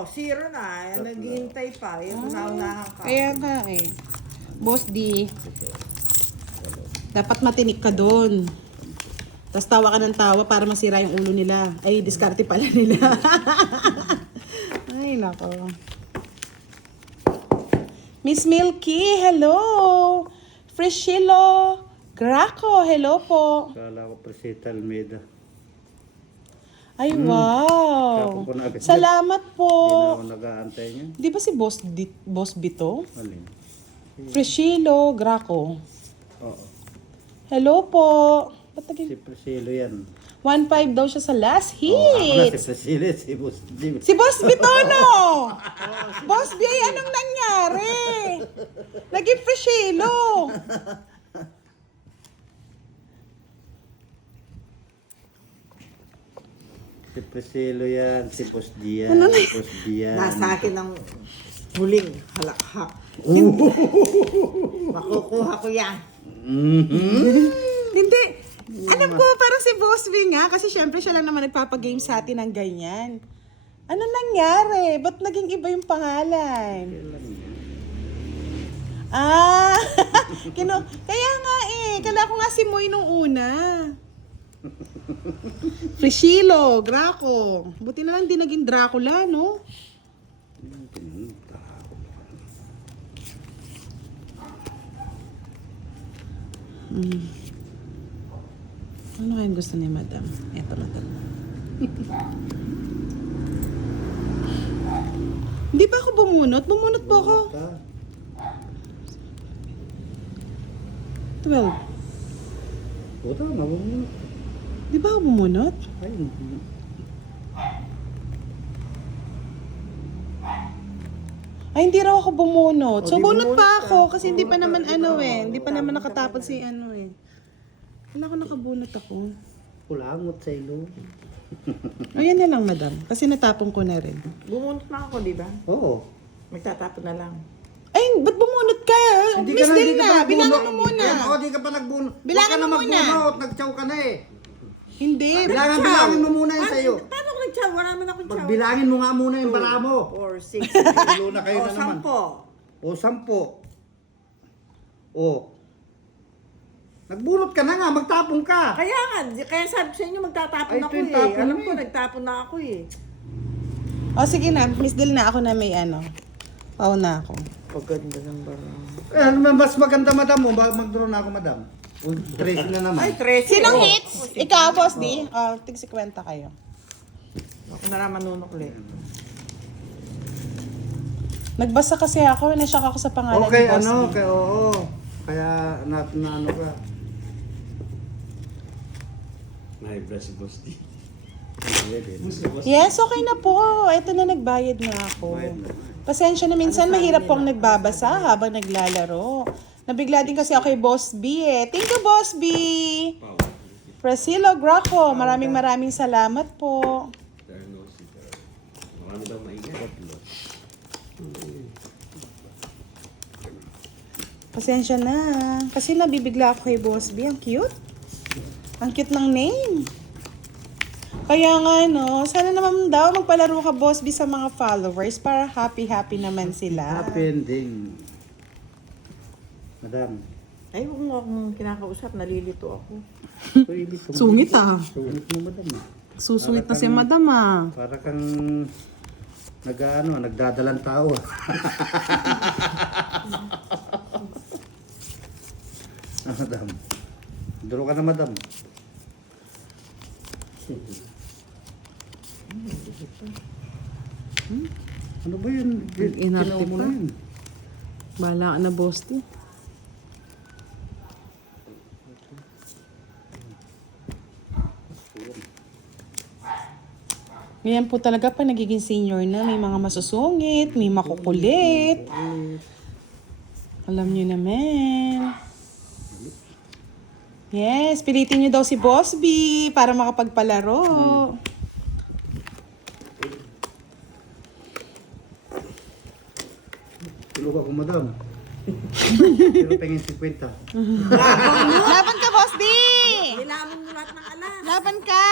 mo, 0 na. Naghihintay pa. Yung naunahan ka. Kaya nga eh. Boss D, dapat matinik ka doon. Tapos tawa ka ng tawa para masira yung ulo nila. Ay, diskarte pala nila. Ay, nako. Miss Milky, hello! Freshilo Graco, hello po. Kala ko Presita Almeida. Ay, wow! Tapos ko na agad. Salamat po. Hindi na ako nag-aantay niya. Di ba si Boss Bito? Alin? Freshilo Graco. Oo. Hello po. Ba't Si naging Priscilo yan. 1.5 daw siya sa last Oo, ako na hit. si Priscilo, si Boss Jim. Si Boss Bitono! Boss B, anong nangyari? Naging Freshilo. Si Priscilo yan, si Boss Gian, Boss Gian. Nasa akin ang huling halakhak. Makukuha ko yan. Hindi. Alam ko, parang si Boss B nga. Kasi syempre siya lang naman nagpapagame sa atin ng ganyan. Ano nangyari? Ba't naging iba yung pangalan? Ah! Kaya nga eh. Kala ko nga si Moy nung una. Freshilo, Graco. Buti na lang di naging Dracula, no? Ano kayang gusto ni Madam? Eto, Madam. Hindi ba ako bumunot? Bumunot po ako. 12. Puta, mabunod. Di ba ako bumunot? Ay, Ay, hindi raw ako bumunot. So, di bunot bumunot pa ka. ako kasi hindi pa naman ano eh. Hindi pa naman nakatapon si ano eh. Wala ko nakabunot ako. kulangot sa ilo. O, yan na lang, Madam. Kasi natapon ko na rin. Bumunot na ako, di ba? Oo. Magtatapon na lang. Ay, ba't bumunot ka? Miss din na. Bilangan mo muna. Oo, di ka pa nagbunot. Bilangan mo muna. Magbunot, nagtsaw ka na eh. Hindi. Bilangin mo muna yun sa'yo. Paano ko nag-chow? Wala naman akong chow. Magbilangin mo nga muna yung bara mo. 4, 6, Ilo na kayo o na naman. 10. O, 10. O. Nagbunot ka na nga, magtapon ka. Kaya nga, kaya sabi sa inyo magtatapon Ay, ako ito yung eh. tapon Alam mo ko, eh. nagtapon na ako eh. O, sige na. Miss Del na ako na may ano. Pauna ako. Paganda ng barang. Mas maganda, madam mo. Mag-draw na ako, madam. O, 13 na naman. Ay, 13. Sinong oh. hits? Ikaw, Boss D? Tig 50 kayo. Ako na naman nunukli. Nagbasa kasi ako. Nasyak ako sa pangalan Okay, ni Boss ano, D. okay, oo. Kaya, na ano ka. Naibra si Boss D. Yes, okay na po. Ito na, nagbayad na ako. Pasensya na, minsan mahirap pong nagbabasa habang naglalaro. Nabigla din kasi ako kay Boss B eh. Thank you, Boss B! Priscilo Graco, maraming salamat po. Marami daw maigat. Pasensya na. Kasi nabibigla ako kay Boss B. Ang cute. Ang cute ng name. Kaya nga, no, sana naman daw magpalaro ka, Boss B, sa mga followers para happy-happy naman sila. Happy ending. Madam. Ay, huwag mo akong kinakausap, nalilito ako. So, ibig Sungit ah. Sungit mo, madam. Susungit na si Madam ah. Para kang nagdadalang tao. Madam. Duro ka na, madam. Ano ba yan? Inarte Ginawa mo pa. na yun. Bahala ka na, Boss D. Ganyan po talaga pa nagiging senior na. May mga masusungit, may makukulit. Alam nyo naman. Yes, pilitin nyo daw si Boss B para makapagpalaro. Tulog ako, madam. Pero pengin 50. Laban ka, Boss D! Kailangan mo lahat ng alas. Laban ka!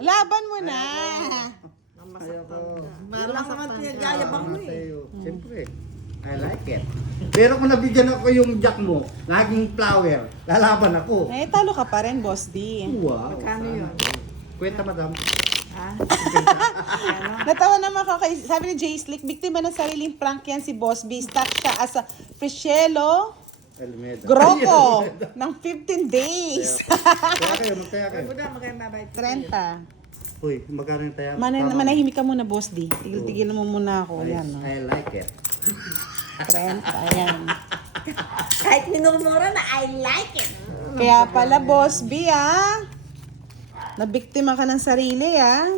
Laban mo na! Ayaw ko. Yan lang naman pinagayabang mo eh. Sa'yo. Siyempre. I like it. Pero kung nabigyan ako yung jack mo, naging flower, lalaban ako. Eh, talo ka pa rin, Boss D. Wow. Magkano yun? Kwenta, madam. Ha? Natawa naman ako kay, sabi ni Jay Slick, biktima ng sariling prank yan si Boss B. Stuck siya as a Frischello Almeda. Groco ng 15 days. Kaya kayo, magkaya kayo. Buda, magkano mabait? 30. Uy, magkano yung taya? Manahimik ka muna, Boss D. Tigil-tigil mo muna ako. Yan, no? I like it. 30, ayan. Kahit minumura na, I like it. Kaya pala, Boss B, ah. Nabiktima ka ng sarili, ah.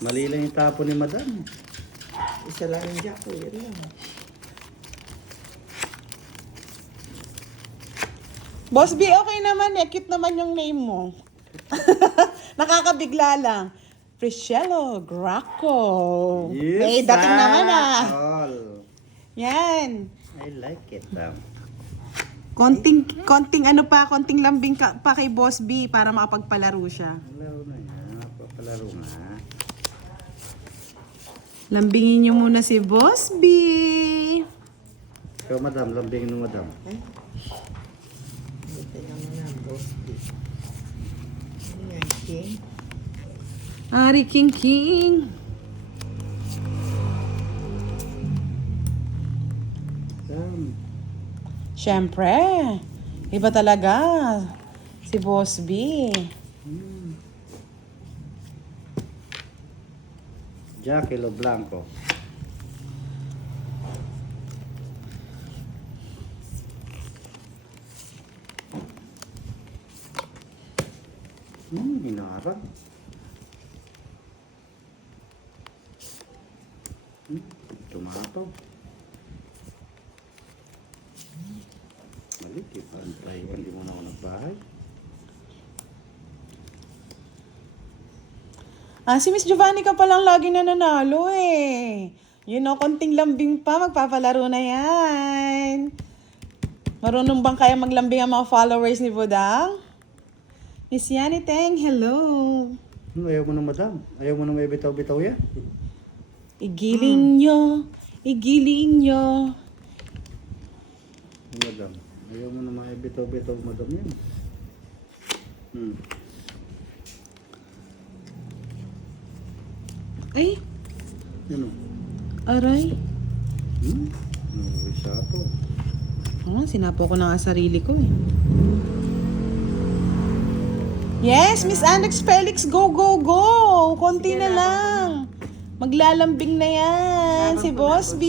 Mali lang yung tapo ni madam. Isa lang yung jack ko, yun lang. Boss B, okay naman eh. Cute naman yung name mo. Nakakabigla lang. Frischello Groco. Eh, dating naman ah. All. Yan. I like it. Konting ano pa, konting lambing pa kay Boss B para makapagpalaro siya. Laro na yan. Papalaro na. Lambingin niyo muna si Boss B. Ikaw, madam. Lambingin mo, madam. Ito naman na, boss. Ano yan, king? Ari King King. Madam. Siyempre. Iba talaga. Si Boss B. Jackilo Blanco. Hinarang. Tumapaw. Mali, parang hindi mo na ako nagbahay. Ah, si Miss Giovanni ka palang lagi nananalo eh. Yun o, konting lambing pa, magpapalaro na yan. Marunong bang kaya maglambing ang mga followers ni Budang? Miss Yani Teng, hello. Ayaw mo na, madam. Ayaw mo na may bitaw-bitaw yan. Igiling nyo, igiling nyo. Madam. Ayaw mo na may bitaw-bitaw, madam yan. Ay, Ano? aray. Nawawisa po. Sinapo ko na nga sarili ko eh. Yes, Miss Alex Felix, go, go, go! Konti na lang. Maglalambing na yan, si Boss B.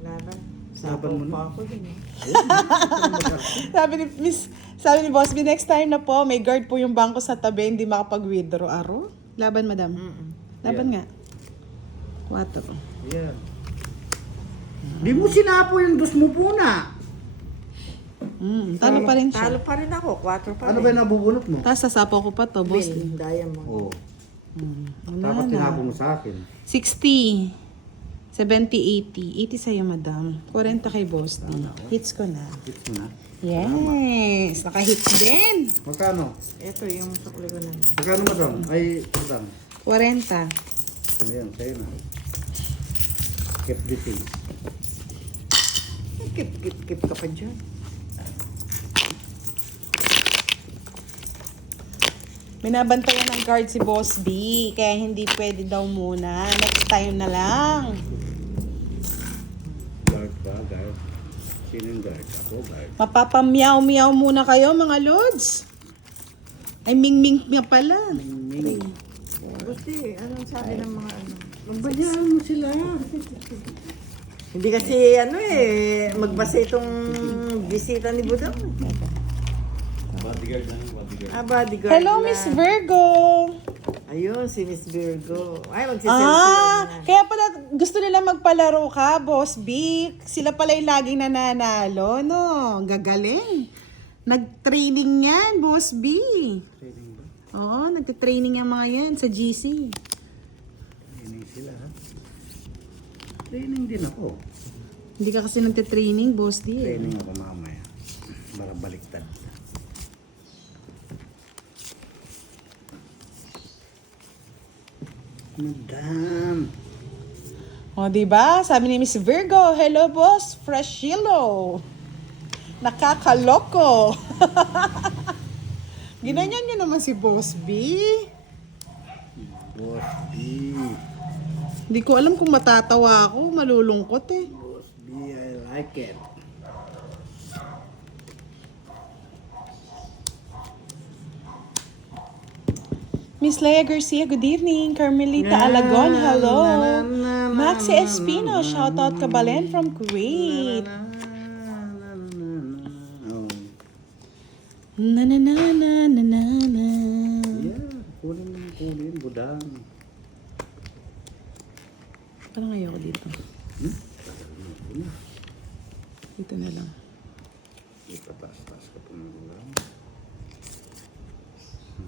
Laban. Laban mo na. Pa ako din eh. Sabi ni Boss B, next time na po, may guard po yung bangko sa tabi, hindi makapag-withdraw. Aro? Laban, madam. Laban nga. 4. Yan. Di mo sinapo yung dos mo po na. Talo pa rin siya. Talo pa rin ako, 4 pa Ano rin. ba yung nabubunot mo? Tapos sasapo ko pa to, Boss B. Bill, diamond. Oo. Wala Dapat na. tinapo mo sa akin. 60, 70, 80. 80 sa'yo, madam. 40 kay Boss D. Hits ko na. Hits mo na. Yes! Naka-hits din. Magkano? Ito yung sukli ko na. Magkano, madam? Ay, madam. 40. Ayan, sa'yo na. Keep the things. Kip ka pa dyan. Binabantayan ng guard si Boss B. Kaya hindi pwede daw muna. Next time na lang. Guard ba? Guard. Sino yung guard? Ako, guard. Mapapamiyaw-miyaw muna kayo, mga lods. Ay, ming-ming nga pala. Buti, anong sabi ng mga ano? Magbayaan mo sila. Hindi kasi ano eh, magbasa itong bisita ni Budang. Bodyguard lang, bodyguard. Bodyguard Hello, na. Miss Virgo. Ayun, si Miss Virgo. Ay, magsiselfie na. Kaya pala gusto nila magpalaro ka, Boss B. Sila pala yung laging nananalo, no? Gagaling. Nag-training yan, Boss B. Training ba? Oo, nagte-training yung mga yan sa GC. Training sila, ha? Training din ako. Hindi ka kasi nagte-training, Boss D. Eh. Training ako mamaya. Para baliktad. Madam. O, diba? Sabi ni Miss Virgo, hello boss, freshilo. Nakakaloko. Ginanyan nyo naman si Boss B. Boss B. Hindi ko alam kung matatawa ako, malulungkot eh. Boss B, I like it. Miss Leia Garcia, good evening. Carmelita Alagon, hello. Maxi Espino, shout out Kabalen from Kuwait. Oh. Na na na na na na na. Yeah, kunin, budang. Parang ayaw ko dito. Dito na lang. Ipataas-taas ka po ng budang.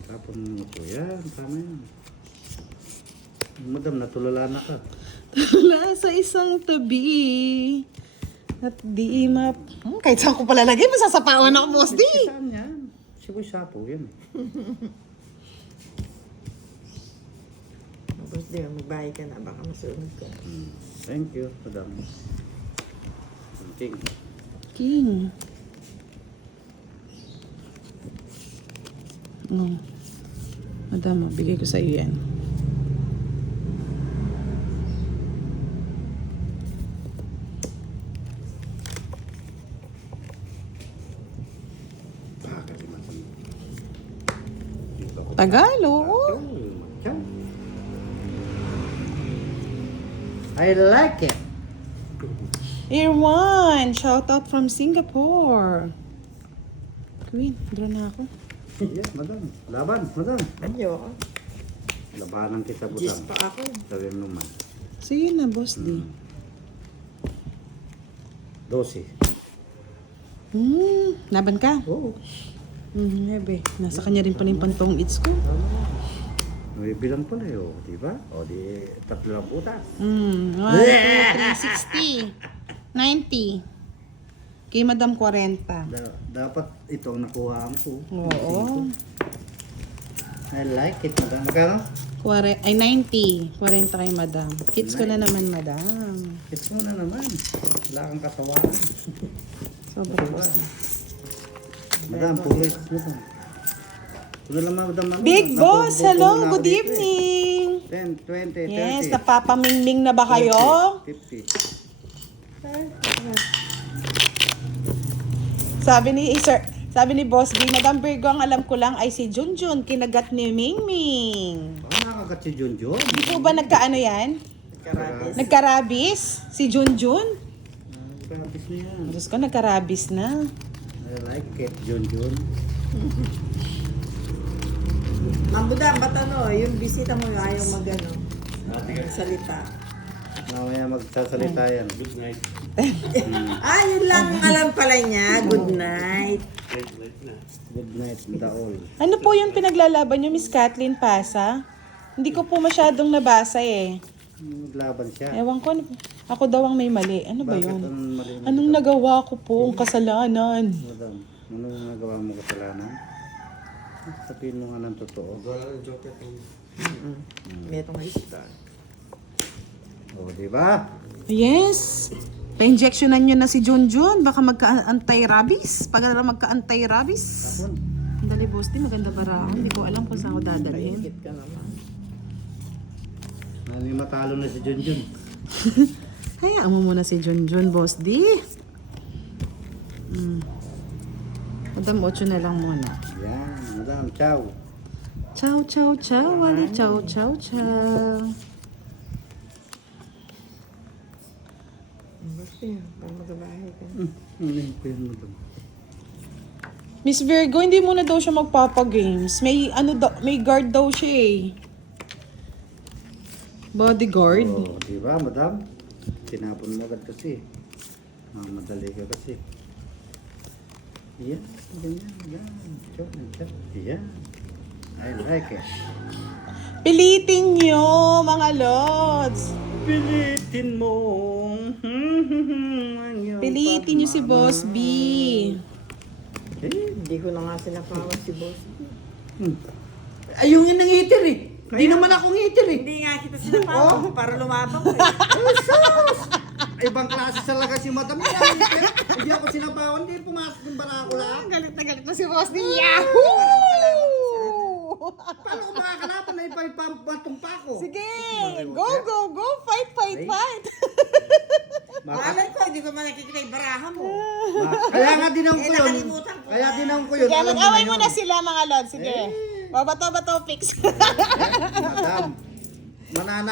Tapon mo ito. Yan, tama yan. Madam, natulala na ka. Wala sa isang tabi. At di map... kahit saan ko palalagay, masasapawan ako, Boss D. Saan yan? Siboy sapo, yan. Tapos di ba, magbahay ka na, baka masunod ko. Thank you, madam. King. King. Oh. Madam, bigay ko sa iyo yan. Pakalimutan. Tagalo. I like it. Irwan, shout out from Singapore. Queen, draw na ako. Yes, madam. Laban, madam. Anyo ako. Labanan kita, Gis budang. pa ako. Sabi mo naman. Sige na, Boss D. 12. Laban ka? Oo. Nebe. Nasa kanya rin pala yung pantong its ko. May bilang pala yun, di ba? O di, 3 lang putas. 1, 2, 3, 60. 90. Kay Madam 40. Dapat ito ang nakuha ko. Oo. I like it, madam. Magkano? 90. 40 kay Madam. Hits ko na naman, Madam. It's mo na naman. Wala kang kasawaan. Sobrang Diba? Madam, pulis mo to. Ano lang, madam? Ano? Big Boss, hello, Natutulog na ako good dito eh. evening. 10, 20, 30. Yes, napapamingming na ba kayo? 50. Sabi ni Boss B, Madam Virgo, ang alam ko lang ay si Junjun, kinagat ni Mingming. Baka nakagat si Junjun. Di po ba nagkaano yan? Karabis. Nagkarabis? Si Junjun? Kapis niya yan. Diyos ko, nagkarabis na. I like it, Junjun. Mambudang, ba't ano, yung bisita mo yung ayaw mag-ano, salita. Mamaya magsasalita yan. Good night. Yun lang ang alam pala niya. Good night. Night, night na. Good night, Daol. Ano po yung pinaglalaban niyo, Miss Kathleen Pasa? Hindi ko po masyadong nabasa eh. Naglaban siya. Ewan ko, ako daw ang may mali. Ano ba Bakit yun? ang mali mo? Anong nagawa ko po ang kasalanan? Madam, ano yung nagawa mo kasalanan? Sabihin mo nga ng totoo. Wala ng joker. May itong star. O, di ba? Yes! Pa-injectionan nyo na si Junjun. Baka magka-anti-rabies. Pag magka-anti-rabies. Tapon. Dali, Boss, di maganda ba raon? Hindi ko alam kung saan ko dadalhin. Paingit ka naman. Nani matalo na si Junjun. Hayaan mo muna si Junjun, Boss D. Madam, 8 na lang muna. Yan, madam, ciao. Ciao, ciao, ciao, Wally. Ciao, ciao, ciao. Basta yun, para magabahay ka. Ano yung pen mo doon? Miss Virgo, hindi muna daw siya magpapa-games. May, may guard daw siya eh. Bodyguard. O, di ba, madam? Tinapon mo agad kasi. Madali ka kasi. Yan, ganyan, yan. Ciao, ciao. Yan. I like it. Pilitin nyo, mga lods. Pilitin mo. ang iyong Pilitin nyo si Boss B. Eh, Hindi ko na nga sinapawan si boss. ayungin ng heater eh. Hindi naman ako ngitil eh. Hindi nga kita sinapawan para lumaban ko eh. Ibang klase talaga si Madam yan. Hindi ako sinabawan, hindi pumasok yung barakula. Galit na si Boss D. Yahoo! Paano ko makakalaban na ipapatong pa ako? Sige! Go, go, go! Fight, fight, fight! Malay ko, hindi ko man nakikita yung baraha mo. Kaya nga dinang ko yun. nakalimutan ko. Kaya dinang ko yun. Sige, Alam mo mag-away na mo yun. na sila mga lord. Sige. Babato-bato fix. Madam, mananalo